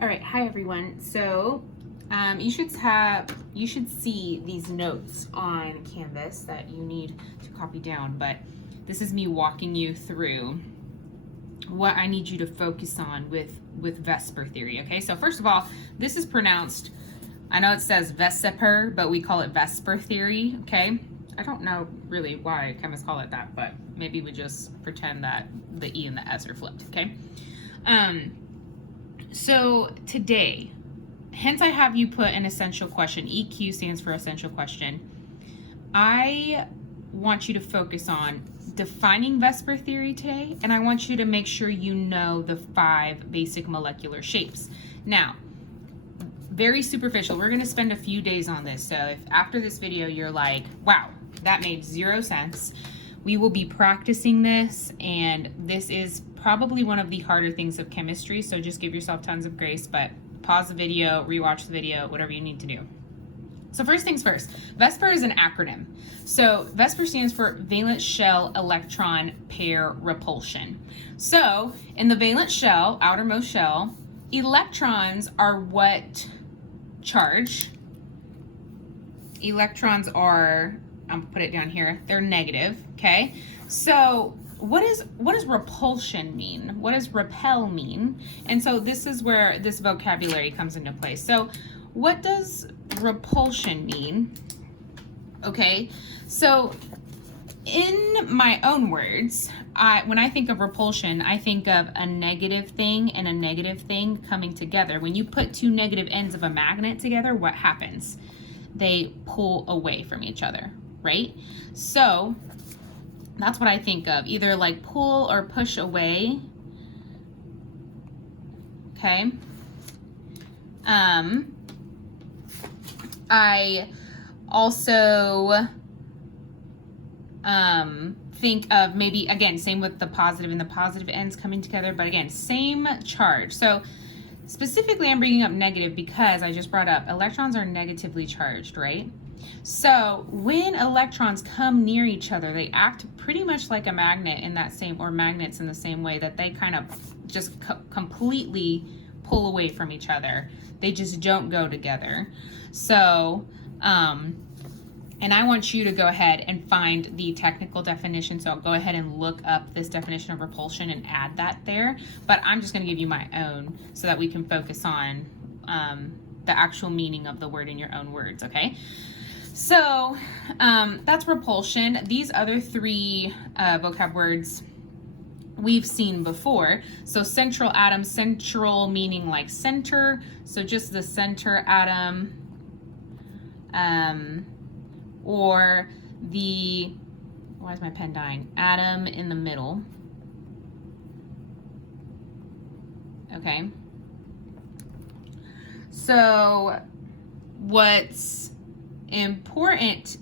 All right, hi everyone. So you should see these notes on Canvas that you need to copy down, but this is me walking you through what I need you to focus on with VSEPR theory. Okay, so first of all, this is pronounced, I know it says VSEPR, but we call it VSEPR theory. Okay, I don't know really why chemists call it that, but maybe we just pretend that the E and the S are flipped. Okay. So today, hence I have you put an essential question. EQ stands for essential question. I want you to focus on defining VSEPR theory today, and I want you to make sure you know the 5 basic molecular shapes. Now, very superficial, we're going to spend a few days on this, so if after this video you're like, wow, that made 0 sense, we will be practicing this, and this is probably one of the harder things of chemistry, so just give yourself tons of grace, but pause the video, rewatch the video, whatever you need to do. So first things first, VSEPR is an acronym. So VSEPR stands for valence shell electron pair repulsion. So in the valence shell, outermost shell, electrons are what charge? Electrons are, I'll put it down here, they're negative, okay? So what does repulsion mean? What does repel mean? And so this is where this vocabulary comes into play. So what does repulsion mean? Okay, so in my own words, when I think of repulsion, I think of a negative thing and a negative thing coming together. When you put 2 negative ends of a magnet together, what happens? They pull away from each other, right? So that's what I think of, either like pull or push away. Okay. I also think of maybe, again, same with the positive and the positive ends coming together, but again, same charge. So specifically, I'm bringing up negative because I just brought up electrons are negatively charged, right? So when electrons come near each other, they act pretty much like a magnet in that same, or magnets in the same way that they kind of just completely pull away from each other. They just don't go together. So, and I want you to go ahead and find the technical definition. So I'll go ahead and look up this definition of repulsion and add that there. But I'm just going to give you my own so that we can focus on the actual meaning of the word in your own words, okay? So that's repulsion. These other 3 vocab words we've seen before. So central atom, central meaning like center. So just the center atom. Or the, why is my pen dying? Atom in the middle. Okay. So what's important,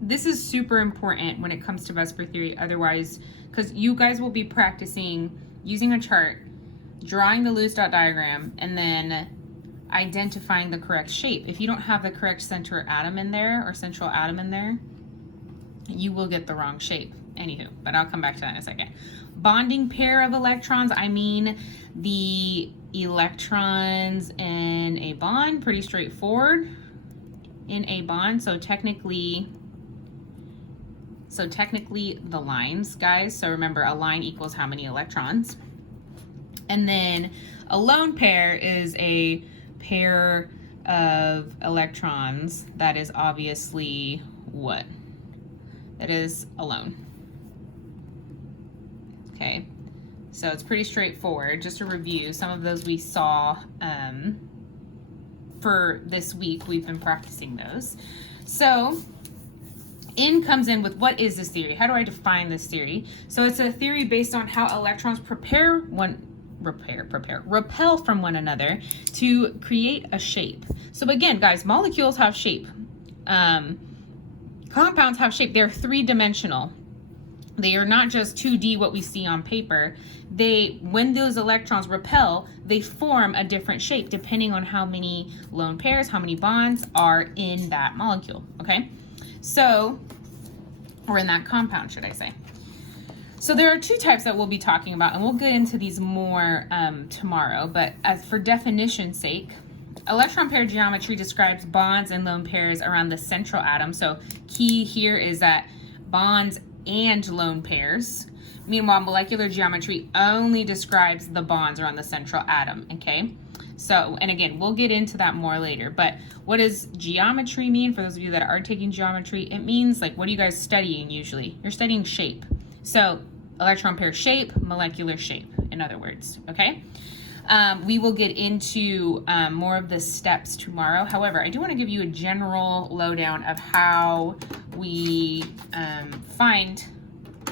this is super important when it comes to VSEPR theory, otherwise, because you guys will be practicing using a chart, drawing the loose dot diagram, and then identifying the correct shape. If you don't have the correct center atom in there, or central atom in there, you will get the wrong shape. Anywho, but I'll come back to that in a second. Bonding pair of electrons, I mean the electrons in a bond, pretty straightforward. In a bond, so technically the lines, guys. So remember, a line equals how many electrons. And then a lone pair is a pair of electrons that is obviously what? That is alone. Okay, so it's pretty straightforward. Just to review, some of those we saw for this week. We've been practicing those. So in comes in with, what is this theory? How do I define this theory? So it's a theory based on how electrons repel from one another to create a shape. So again, guys, molecules have shape. Compounds have shape. They're 3-dimensional. They are not just 2D, what we see on paper. When those electrons repel, they form a different shape depending on how many lone pairs, how many bonds are in that molecule, okay? So, or in that compound, should I say. So there are two types that we'll be talking about, and we'll get into these more tomorrow, but as for definition's sake, electron pair geometry describes bonds and lone pairs around the central atom. So key here is that bonds and lone pairs. Meanwhile, molecular geometry only describes the bonds around the central atom, okay? So, and again, we'll get into that more later, but what does geometry mean? For those of you that are taking geometry, it means, like, what are you guys studying usually? You're studying shape. So electron pair shape, molecular shape, in other words, okay? We will get into more of the steps tomorrow. However, I do want to give you a general lowdown of how we find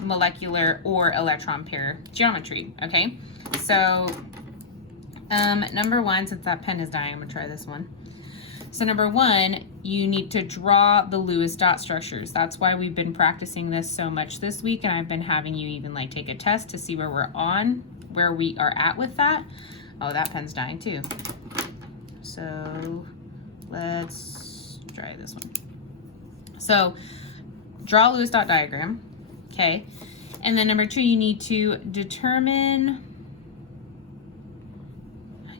molecular or electron pair geometry, okay? So number one, since that pen is dying, I'm gonna try this one. So number one, you need to draw the Lewis dot structures. That's why we've been practicing this so much this week, and I've been having you even like take a test to see where we are at with that. Oh, that pen's dying too. So let's try this one. So draw a Lewis dot diagram, okay? And then number two, you need to determine,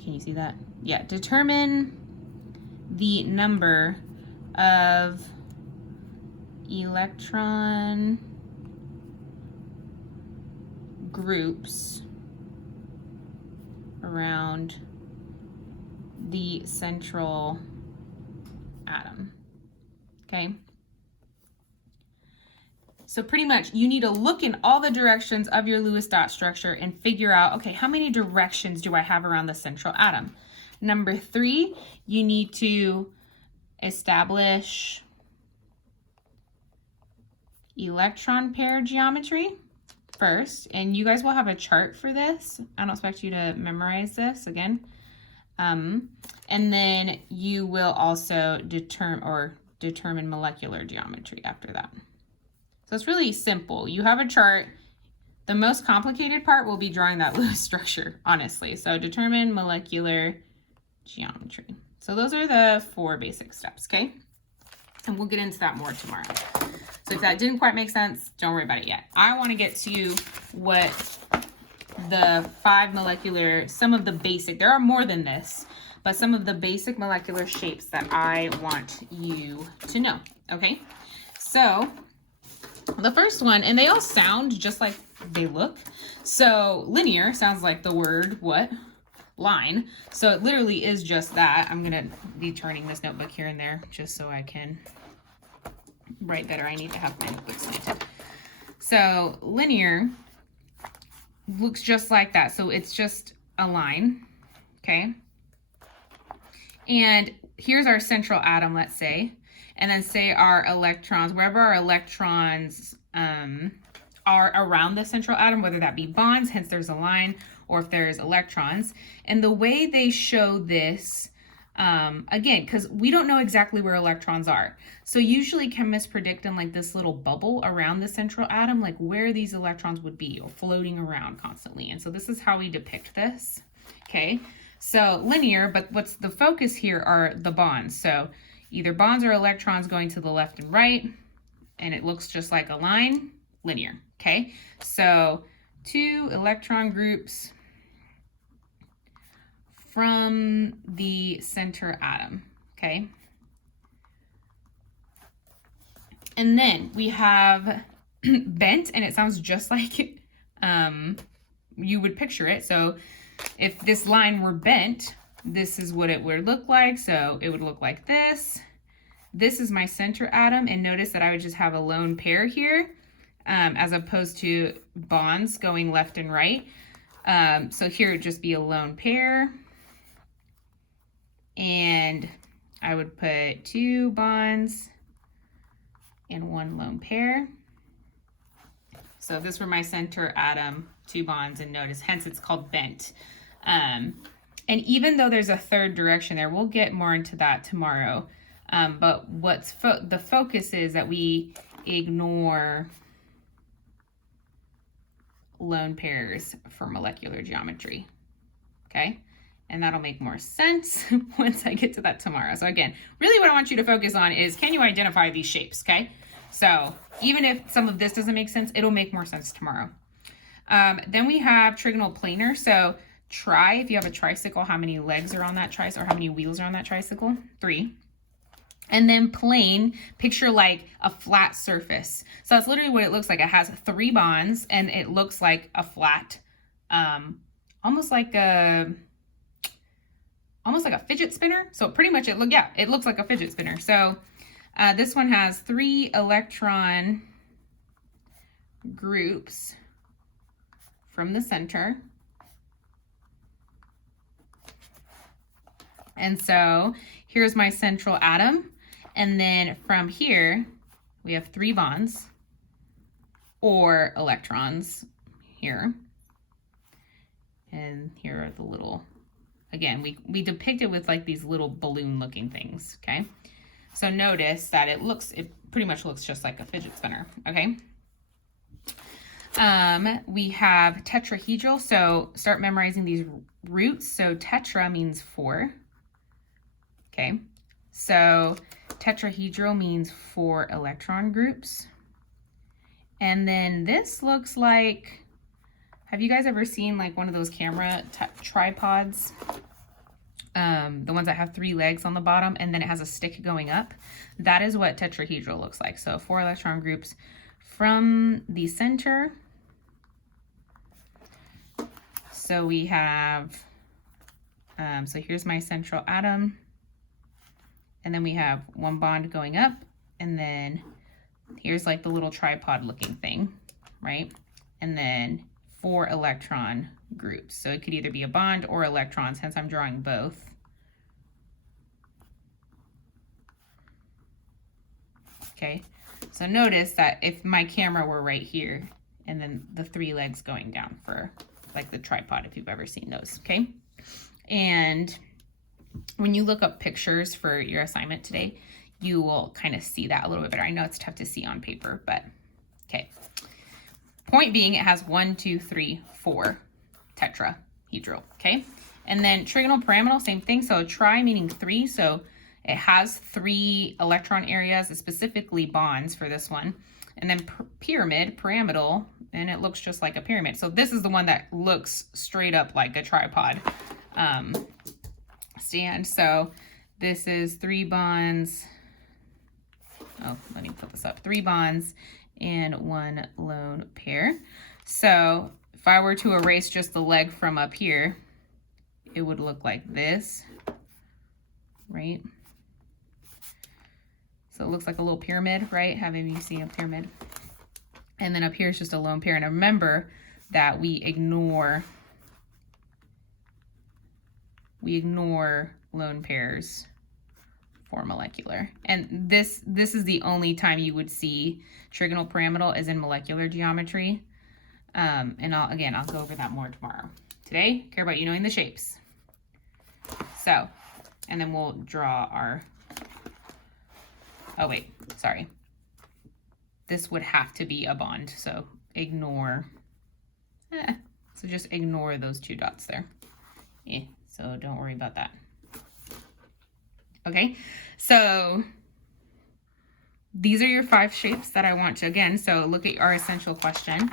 can you see that? Yeah, determine the number of electron groups around the central atom, okay? So pretty much you need to look in all the directions of your Lewis dot structure and figure out, okay, how many directions do I have around the central atom? Number three, you need to establish electron pair geometry first, and you guys will have a chart for this. I don't expect you to memorize this again. And then you will also determine molecular geometry after that. So it's really simple. You have a chart. The most complicated part will be drawing that Lewis structure, honestly. So determine molecular geometry. So those are the 4 basic steps, okay? And we'll get into that more tomorrow. So if that didn't quite make sense, don't worry about it yet. I want to get to what the 5 molecular, some of the basic, there are more than this, but some of the basic molecular shapes that I want you to know, okay? So the first one, and they all sound just like they look. So linear sounds like the word, what? Line. So it literally is just that. I'm gonna be turning this notebook here and there just so I can write better. I need to have my notebook slanted. So linear looks just like that. So it's just a line, okay? And here's our central atom, let's say, and then say our electrons, wherever our electrons are around the central atom, whether that be bonds, hence there's a line, or if there's electrons. And the way they show this, again, because we don't know exactly where electrons are. So usually chemists predict in like this little bubble around the central atom, like where these electrons would be or floating around constantly. And so this is how we depict this, okay? So linear, but what's the focus here are the bonds. So either bonds or electrons going to the left and right, and it looks just like a line, linear, okay? So 2 electron groups from the center atom, okay? And then we have bent, and it sounds just like you would picture it. So if this line were bent, this is what it would look like. So it would look like this. This is my center atom, and notice that I would just have a lone pair here, as opposed to bonds going left and right. So here it'd just be a lone pair. And I would put 2 bonds and 1 lone pair. So if this were my center atom, 2 bonds, and notice, hence it's called bent. And even though there's a third direction there, we'll get more into that tomorrow. But what's the focus is that we ignore lone pairs for molecular geometry, okay? And that'll make more sense once I get to that tomorrow. So again, really what I want you to focus on is, can you identify these shapes, okay? So even if some of this doesn't make sense, it'll make more sense tomorrow. Then we have trigonal planar. So if you have a tricycle, how many legs are on that tricycle, or how many wheels are on that tricycle? 3. And then plane, picture like a flat surface. So that's literally what it looks like. It has 3 bonds and it looks like a flat, almost like a fidget spinner. So pretty much it looks like a fidget spinner. So this one has 3 electron groups from the center. And so here's my central atom. And then from here, we have 3 bonds or electrons here. And here are the little, again, we depict it with like these little balloon looking things, okay? So notice that it pretty much looks just like a fidget spinner, okay? We have tetrahedral, so start memorizing these roots. So tetra means 4, okay? So tetrahedral means 4 electron groups. And then this looks like, have you guys ever seen like one of those camera tripods? The ones that have 3 legs on the bottom and then it has a stick going up. That is what tetrahedral looks like. So 4 electron groups from the center. So we have, so here's my central atom. And then we have 1 bond going up. And then here's like the little tripod looking thing, right? And then 4 electron groups. So it could either be a bond or electrons, hence I'm drawing both. Okay, so notice that if my camera were right here and then the 3 legs going down for like the tripod, if you've ever seen those, okay? And when you look up pictures for your assignment today, you will kind of see that a little bit better. I know it's tough to see on paper, but okay. Point being, it has 1, 2, 3, 4 tetrahedral, okay? And then trigonal pyramidal, same thing. So tri meaning 3, so it has 3 electron areas, specifically bonds for this one. And then pyramidal, and it looks just like a pyramid. So this is the one that looks straight up like a tripod stand. So this is 3 bonds. Oh, let me put this up. 3 bonds and 1 lone pair. So if I were to erase just the leg from up here, it would look like this, right? So it looks like a little pyramid, right? Having you see a pyramid. And then up here is just a lone pair. And remember that we ignore lone pairs for molecular. And this is the only time you would see trigonal pyramidal is in molecular geometry. And I'll go over that more tomorrow. Today, care about you knowing the shapes. So, and then we'll draw our, oh wait, sorry. This would have to be a bond, so ignore, so just ignore those 2 dots there. So don't worry about that. Okay, so these are your 5 shapes that I want to, again, so look at our essential question.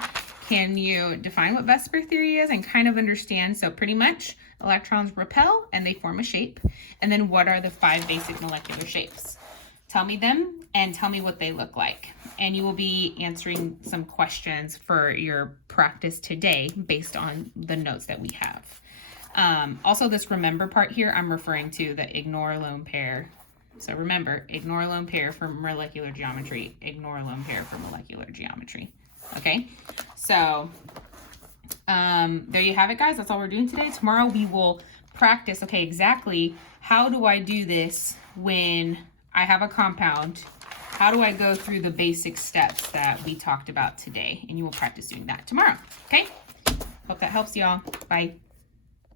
Can you define what VSEPR theory is and kind of understand? So pretty much electrons repel and they form a shape. And then what are the 5 basic molecular shapes? Tell me them and tell me what they look like. And you will be answering some questions for your practice today based on the notes that we have. Also this remember part here, I'm referring to the ignore lone pair. So remember, ignore lone pair for molecular geometry, ignore lone pair for molecular geometry. Okay, so there you have it, guys. That's all we're doing today. Tomorrow we will practice, okay, exactly how do I do this when I have a compound? How do I go through the basic steps that we talked about today? And you will practice doing that tomorrow, okay? Hope that helps y'all. Bye.